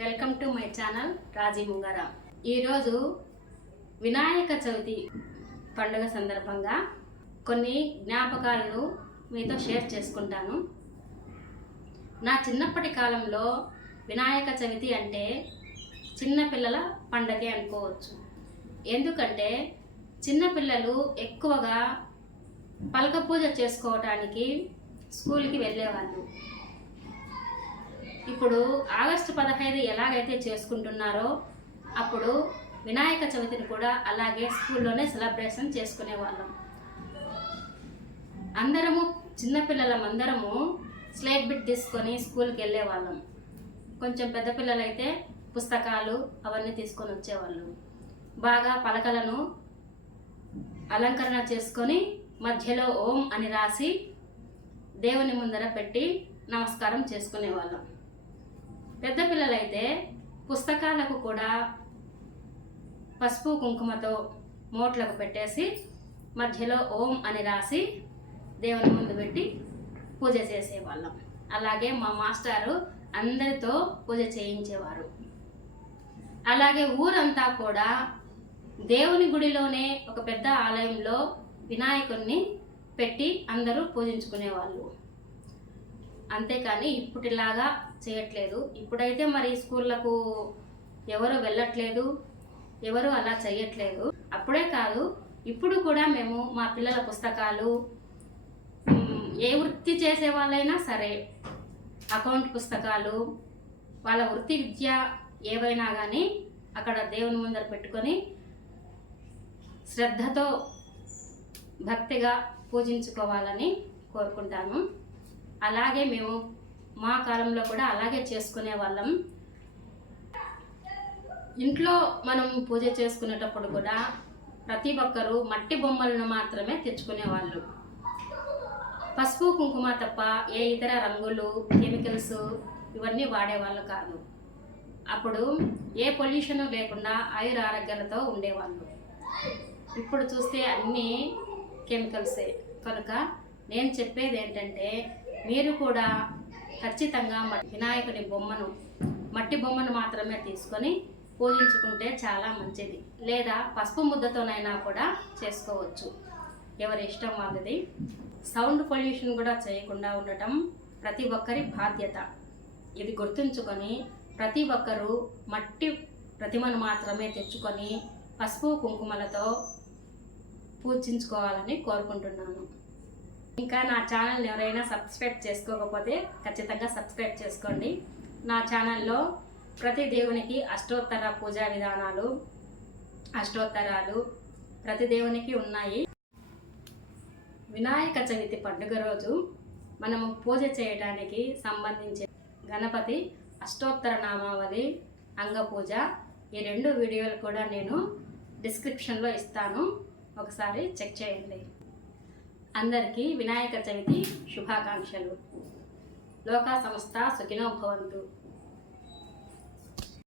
Welcome to my channel Raji Mungara ఈరోజు వినాయక చవితి పండుగ సందర్భంగా కొన్ని జ్ఞాపకాలను మీతో షేర్ చేసుకుంటాను. నా చిన్నప్పటి కాలంలో వినాయక చవితి అంటే చిన్నపిల్లల పండగే అనుకోవచ్చు. ఎందుకంటే చిన్నపిల్లలు ఎక్కువగా పలక పూజ చేసుకోవటానికి స్కూల్కి వెళ్ళేవాళ్ళు. ఇప్పుడు ఆగస్టు పదహైదు ఎలాగైతే చేసుకుంటున్నారో అప్పుడు వినాయక చవితిని కూడా అలాగే స్కూల్లోనే సెలబ్రేషన్ చేసుకునే వాళ్ళం. అందరము చిన్నపిల్లలం అందరము స్లేట్ బిట్ తీసుకొని స్కూల్కి వెళ్ళేవాళ్ళం కొంచెం పెద్ద పిల్లలైతే పుస్తకాలు అవన్నీ తీసుకొని వచ్చేవాళ్ళు. బాగా పలకలను అలంకరణ చేసుకొని మధ్యలో ఓం అని రాసి దేవుని ముందర పెట్టి నమస్కారం చేసుకునేవాళ్ళం. పెద్ద పిల్లలైతే పుస్తకాలకు కూడా పసుపు కుంకుమతో మోట్లకు పెట్టేసి మధ్యలో ఓం అని రాసి దేవుని ముందు పెట్టి పూజ చేసేవాళ్ళం. అలాగే మా మాస్టారు అందరితో పూజ చేయించేవారు. అలాగే ఊరంతా కూడా దేవుని గుడిలోనే ఒక పెద్ద ఆలయంలో వినాయకుడిని పెట్టి అందరూ పూజించుకునేవాళ్ళు. అంతేకాని ఇప్పటిలాగా చేయట్లేదు. ఇప్పుడైతే మరి స్కూళ్ళకు ఎవరు వెళ్ళట్లేదు ఎవరు అలా చేయట్లేదు అప్పుడే కాదు ఇప్పుడు కూడా మేము మా పిల్లల పుస్తకాలు ఏ వృత్తి చేసే వాళ్ళైనా సరే అకౌంట్ పుస్తకాలు వాళ్ళ వృత్తి విద్య ఏవైనా కానీ అక్కడ దేవుని ముందర పెట్టుకొని శ్రద్ధతో భక్తిగా పూజించుకోవాలని కోరుకుంటాను. అలాగే మేము మా కాలంలో కూడా అలాగే చేసుకునే వాళ్ళం. ఇంట్లో మనం పూజ చేసుకునేటప్పుడు కూడా ప్రతి ఒక్కరూ మట్టి బొమ్మలను మాత్రమే తెచ్చుకునేవాళ్ళు పసుపు కుంకుమ తప్ప ఏ ఇతర రంగులు కెమికల్స్ ఇవన్నీ వాడేవాళ్ళు కాదు. అప్పుడు ఏ పొల్యూషన్ లేకుండా ఆయుర ఆరోగ్యాలతో ఉండేవాళ్ళు. ఇప్పుడు చూస్తే అన్నీ కెమికల్సే. కనుక నేను చెప్పేది ఏంటంటే మీరు కూడా ఖచ్చితంగా మ- వినాయకుని బొమ్మను మట్టి బొమ్మను మాత్రమే తీసుకొని పూజించుకుంటే చాలా మంచిది. లేదా పసుపు ముద్దతోనైనా కూడా చేసుకోవచ్చు. ఎవరి ఇష్టం వాళ్ళది. సౌండ్ పొల్యూషన్ కూడా చేయకుండా ఉండటం ప్రతి ఒక్కరి బాధ్యత. ఇది గుర్తుంచుకొని ప్రతి ఒక్కరూ మట్టి ప్రతిమను మాత్రమే తెచ్చుకొని పసుపు కుంకుమలతో పూజించుకోవాలని కోరుకుంటున్నాను. ఇంకా నా ఛానల్ ఎవరైనా సబ్స్క్రైబ్ చేసుకోకపోతే ఖచ్చితంగా సబ్స్క్రైబ్ చేసుకోండి. నా ఛానల్లో ప్రతి దేవునికి అష్టోత్తర పూజా విధానాలు అష్టోత్తరాలు ప్రతి దేవునికి ఉన్నాయి. వినాయక చవితి పండుగ రోజు మనము పూజ చేయడానికి సంబంధించి గణపతి అష్టోత్తర నామావళి అంగపూజ ఈ రెండు వీడియోలు కూడా నేను డిస్క్రిప్షన్లో ఇస్తాను. ఒకసారి చెక్ చేయండి. అందరికీ వినాయక చవితి శుభాకాంక్షలు. లోకా సంస్థ సుఖినో భవంతు.